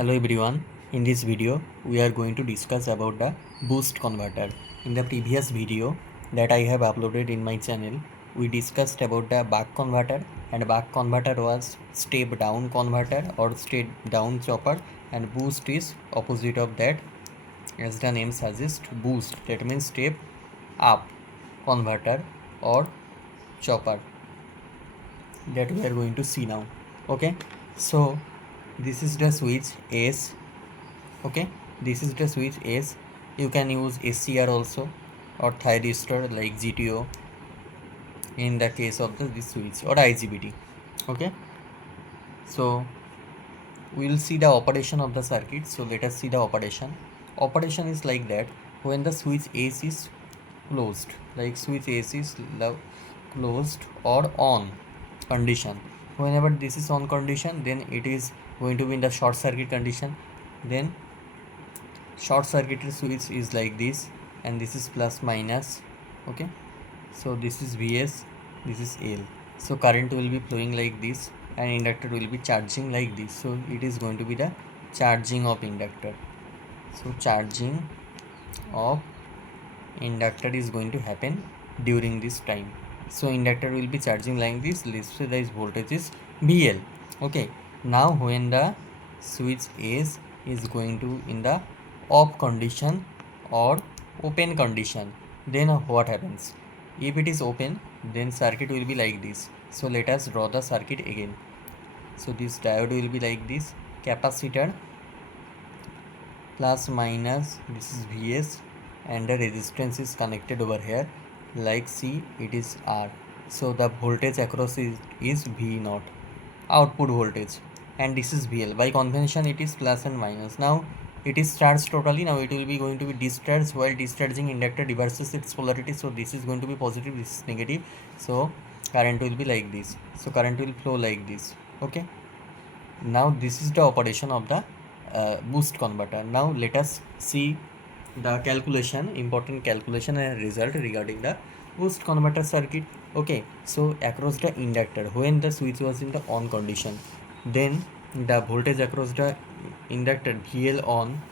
Hello everyone, in this video we are going to discuss about the boost converter. In the previous video that I have uploaded in my channel, we discussed about the buck converter, and buck converter was step down converter or step down chopper, and boost is opposite of that. As the name suggests, boost, that means step up converter or chopper, that we are going to see now. Okay, so this is the switch S. Okay, this is the switch S. You can use SCR also or thyristor like GTO in the case of this switch, or IGBT. Okay, so we will see the operation of the circuit. So let us see the operation is like that. When the switch S is closed, like switch S is closed or on condition, whenever this is on condition, then it is going to be in the short circuit condition. Then short circuited switch is like this, and this is plus minus. Okay, so this is Vs, this is L. So current will be flowing like this, and inductor will be charging like this. So it is going to be the charging of inductor. So charging of inductor is going to happen during this time. So inductor will be charging like this. Let's say this voltage is VL. Okay, now when the switch S is going to in the off condition or open condition, then what happens? If it is open, then circuit will be like this. So let us draw the circuit again. So this diode will be like this, capacitor plus minus, this is Vs, and the resistance is connected over here, like C, it is R. So the voltage across is V0, output voltage, and this is VL. By convention it is plus and minus. Now it is charged totally. Now it will be going to be discharged. While discharging, inductor reverses its polarity. So this is going to be positive, this is negative. So current will be like this. So current will flow like this. Okay, now this is the operation of the boost converter. Now let us see the calculation, important calculation and result regarding the boost converter circuit. Okay, so across the inductor, when the switch was in the on condition, then the voltage across the inductor VL on,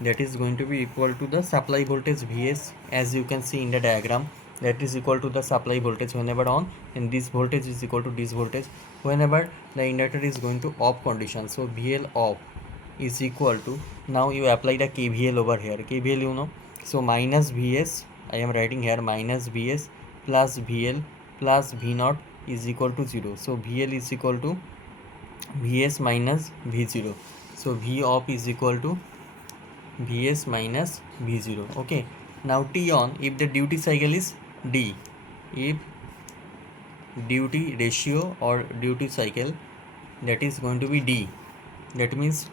that is going to be equal to the supply voltage Vs, as you can see in the diagram. That is equal to the supply voltage whenever on, and this voltage is equal to this voltage whenever the inductor is going to off condition. So VL off is equal to, now you apply the KVL over here. KVL you know, so minus Vs, I am writing here minus Vs plus VL plus V0 is equal to 0. So VL is equal to Vs minus V0. So V off is equal to Vs minus V0. Okay, now T on, if the duty cycle is D, if duty ratio or duty cycle, that is going to be D, that means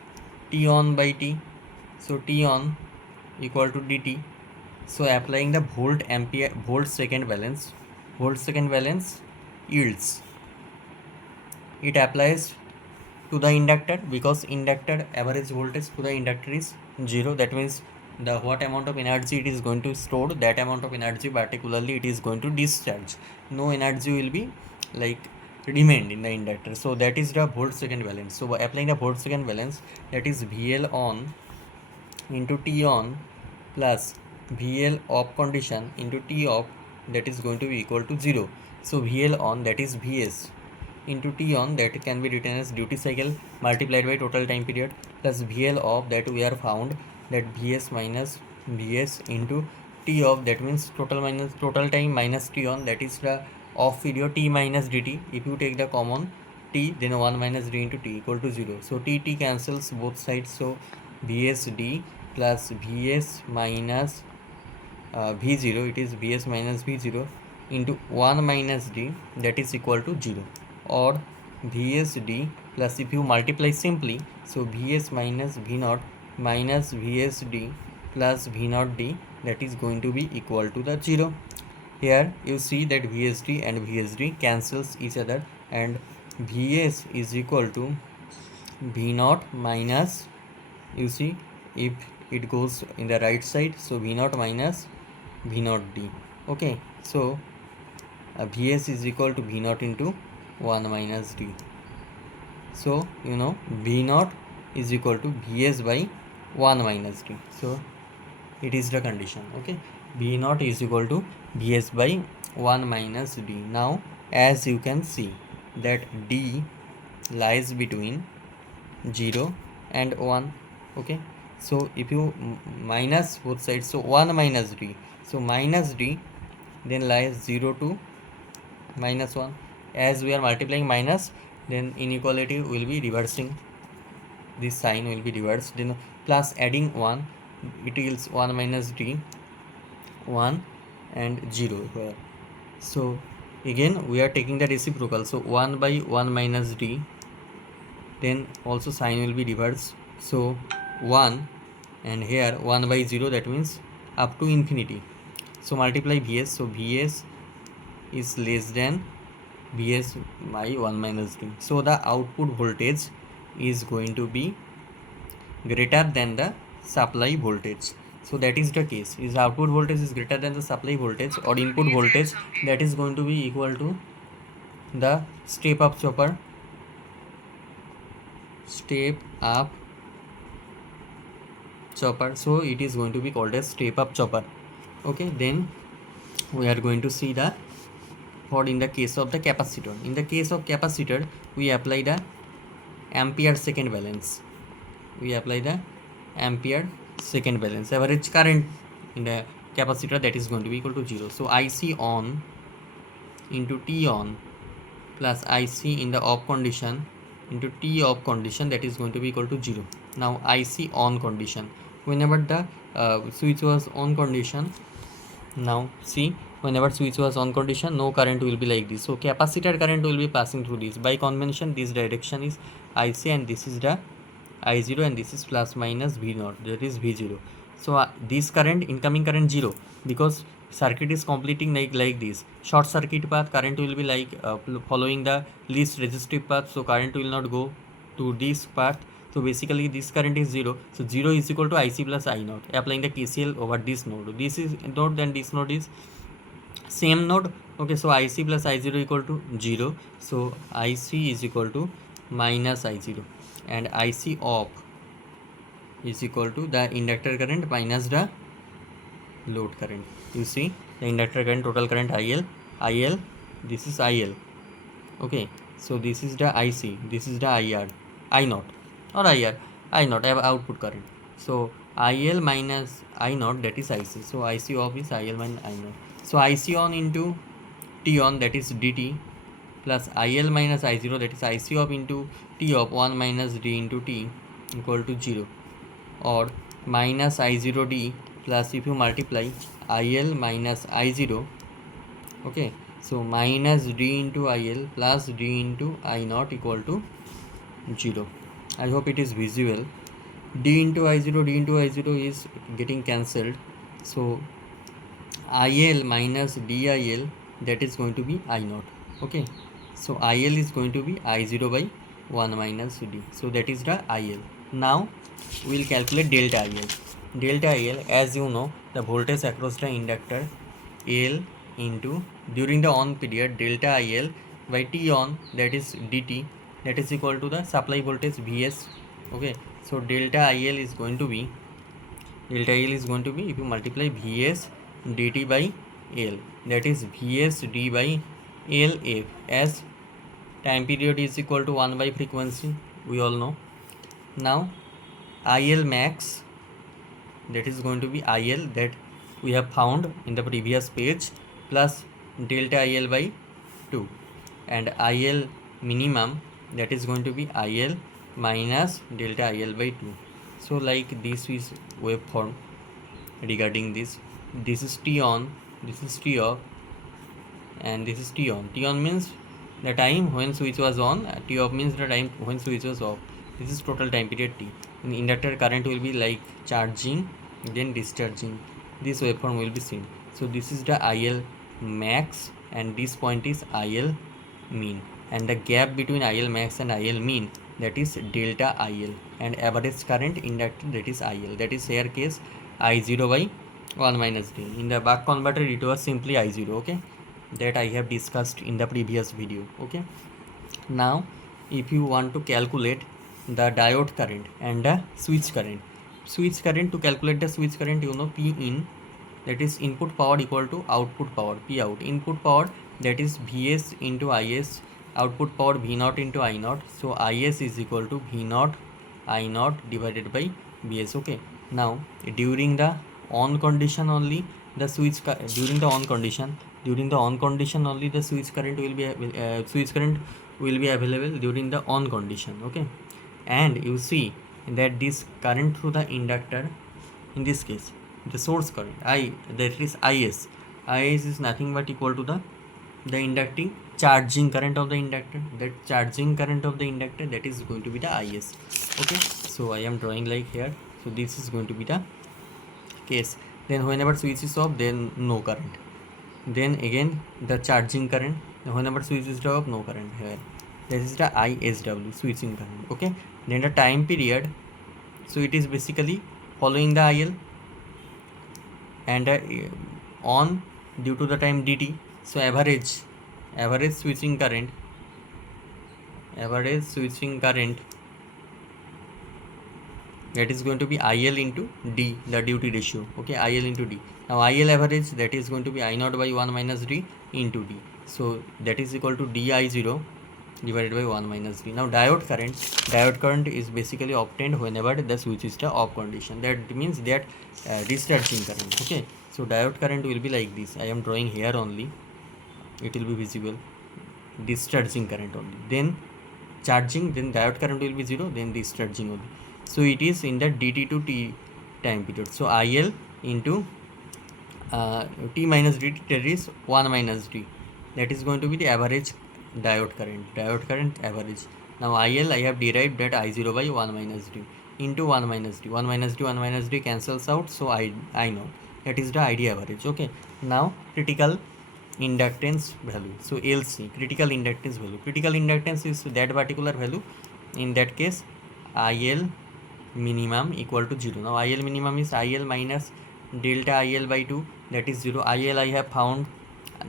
T on by T. So T on equal to dt. So applying the volt second balance yields, it applies to the inductor, because inductor average voltage to the inductor is 0. That means the what amount of energy it is going to store, that amount of energy particularly it is going to discharge. No energy will be like remained in the inductor. So that is the volt second balance. So by applying the volt second balance, that is VL on into T on plus VL off condition into T off, that is going to be equal to 0. So VL on, that is Vs, into T on, that can be written as duty cycle multiplied by total time period, plus VL off, that we are found that Vs minus Vs into T off, that means total time minus T on, that is the off period, T minus dt. If you take the common T, then 1 minus d into T equal to 0. So T cancels both sides. So Vsd plus Vs minus V0, it is Vs minus V0 into 1 minus d, that is equal to 0, or Vsd plus, if you multiply simply, so Vs minus V0 minus Vsd plus V0d, that is going to be equal to the 0. Here you see that Vsd and Vsd cancels each other, and Vs is equal to V0 minus, you see, if it goes in the right side, so V0 minus V0d. Okay, so Vs is equal to V0 into 1 minus d. So you know V0 is equal to Vs by 1 minus d. So it is the condition. Okay, V naught is equal to Vs by 1 minus d. Now as you can see that d lies between 0 and 1. Okay, so if you minus both sides, so 1 minus d, so minus d then lies 0 to minus 1. As we are multiplying minus, then inequality will be reversing, this sign will be reversed, then plus adding 1, it yields 1 minus d, 1 and 0 here. So again we are taking the reciprocal, so 1 by 1 minus d, then also sign will be reversed, so 1 and here 1 by 0, that means up to infinity. So multiply Vs, so Vs is less than Vs by 1 minus d. So the output voltage is going to be greater than the supply voltage. So that is the case, is output voltage is greater than the supply voltage or input voltage, that is going to be equal to the step up chopper so it is going to be called as step up chopper. Okay, then we are going to see the for in the case of the capacitor. In the case of capacitor, we apply the ampere second balance. Average current in the capacitor, that is going to be equal to 0. So IC on into T on plus IC in the off condition into T off condition, that is going to be equal to 0. Now IC on condition, whenever the switch was on condition, now see, whenever switch was on condition, no current will be like this, so capacitor current will be passing through this. By convention, this direction is IC and this is the I0 and this is plus minus V0, that is V0. So this current, incoming current 0, because circuit is completing like this. Short circuit path current will be like following the least resistive path, so current will not go to this path. So basically this current is 0, so 0 is equal to IC plus I0. Applying the KCL over this node, this is node, then this node is same node. Okay, so IC plus I0 equal to 0, so IC is equal to minus I0 and IC off is equal to the inductor current minus the load current. You see the inductor current, total current IL, this is IL. Okay, so this is the IC, this is the IR, I0 or IR, I0 have output current. So IL minus I0, that is IC. So IC off is IL minus I0. So IC on into T on, that is dt, plus IL minus I0, that is IC off into T off 1 minus d into T equal to 0, or minus I0d plus if you multiply IL minus I0, okay, so minus d into IL plus d into I0 equal to 0. I hope it is visual. D into I0 is getting cancelled, so IL minus DIL, that is going to be I0. Okay, so IL is going to be I0 by 1 minus D, so that is the IL. Now we will calculate delta IL. Delta IL, as you know, the voltage across the inductor L into, during the on period, delta IL by T on, that is dt, that is equal to the supply voltage Vs. Okay, so delta IL is going to be, if you multiply Vs dt by L, that is Vs d by L f, as time period is equal to 1 by frequency, we all know. Now IL max, that is going to be IL that we have found in the previous page, plus delta IL by 2, and IL minimum, that is going to be IL minus delta IL by 2. So like this is waveform regarding this. This is T on, this is T off, and this is T on. T on means the time when switch was on, T off means the time when switch was off. This is total time period T. In inductor current will be like charging then discharging. This waveform will be seen. So this is the IL max and this point is IL mean, and the gap between IL max and IL mean, that is delta IL, and average current inductor, that is IL, that is here case I0 by 1 minus D. In the buck converter it was simply I0. Okay, that I have discussed in the previous video. Okay, now if you want to calculate the diode current and the switch current. Switch current, to calculate the switch current, you know P in, that is input power equal to output power, P out. Input power, that is Vs into Is, output power V naught into I naught. So Is is equal to V naught I naught divided by Vs. Okay. Now during the on condition only, the during the on condition only, the switch current will be available during the on condition. Okay. And you see that this current through the inductor, in this case the source current I, that is Is, is nothing but equal to the inducting charging current of the inductor. That charging current of the inductor, that is going to be the Is. Okay, so I am drawing like here. So this is going to be the case. Then whenever switch is off, then no current. Then again the charging current, whenever switch is off, no current here. This is the ISW, switching current. Okay, then the time period, so it is basically following the IL and on due to the time dt. So average switching current, that is going to be IL into D, the duty ratio. Okay, IL into D. Now IL average, that is going to be I naught by 1 minus D into D. So that is equal to DI0 divided by 1 minus D. Now diode current is basically obtained whenever the switch is the off condition. That means that discharging current. Okay, so diode current will be like this. I am drawing here only, it will be visible. Discharging current only, then charging, then diode current will be 0, then discharging only. So it is in the dt to t time period. So IL into t minus dt, that is 1 minus d, that is going to be the average diode current average. Now IL, I have derived that I0 by 1 minus d into 1 minus d. 1 minus d cancels out, so I know that is the ID average. Okay, now critical inductance value. So LC, critical inductance value. Critical inductance is that particular value. In that case, IL minimum equal to 0. Now IL minimum is IL minus delta IL by 2, that is 0. IL I have found,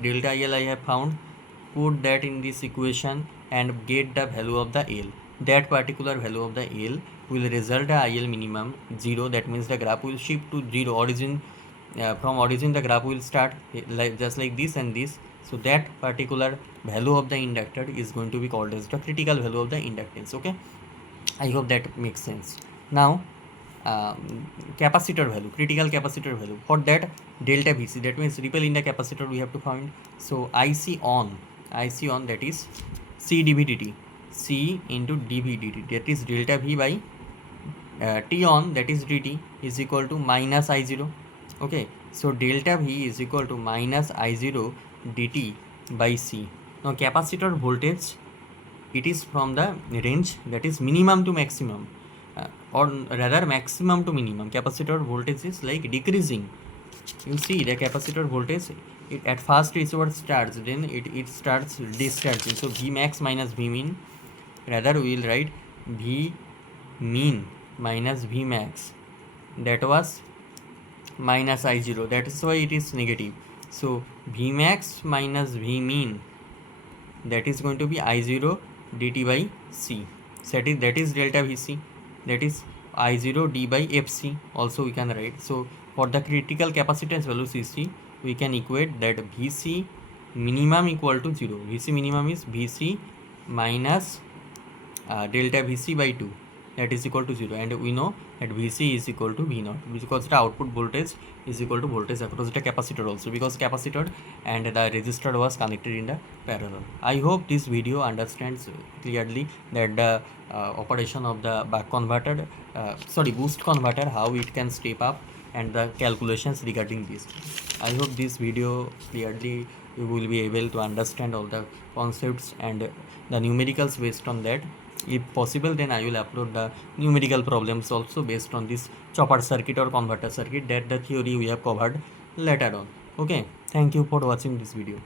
delta IL I have found. Put that in this equation and get the value of the L. That particular value of the L will result the IL minimum 0. That means the graph will shift to 0. Origin, from origin the graph will start like just like this and this. So that particular value of the inductor is going to be called as the critical value of the inductance. Okay, I hope that makes sense. Now capacitor value, critical capacitor value, for that delta Vc, that means ripple in the capacitor we have to find. So IC on, that is C dV dt, C into dV dt, that is delta V by T on, that is dt, is equal to minus I0. Okay, so delta V is equal to minus I0 dt by C. Now capacitor voltage, it is from the range, that is minimum to maximum, or rather maximum to minimum. Capacitor voltage is like decreasing. You see the capacitor voltage, it at first is what starts, then it starts discharging. So V max minus V min, rather we will write V min minus V max, that was minus I0, that is why it is negative. So V max minus V min, that is going to be I0 dt by C. That is delta Vc, that is I0 d by Fc, also we can write. So for the critical capacitance value Cc, we can equate that Vc minimum equal to 0. Vc minimum is Vc minus delta Vc by 2, that is equal to 0, and we know that Vc is equal to V naught, because the output voltage is equal to voltage across the capacitor also, because capacitor and the resistor was connected in the parallel. I hope this video understands clearly that the operation of the boost converter, how it can step up, and the calculations regarding this. I hope this video clearly you will be able to understand all the concepts and the numericals based on that. If possible, then I will upload the numerical problems also based on this chopper circuit or converter circuit, that the theory we have covered later on. Okay, thank you for watching this video.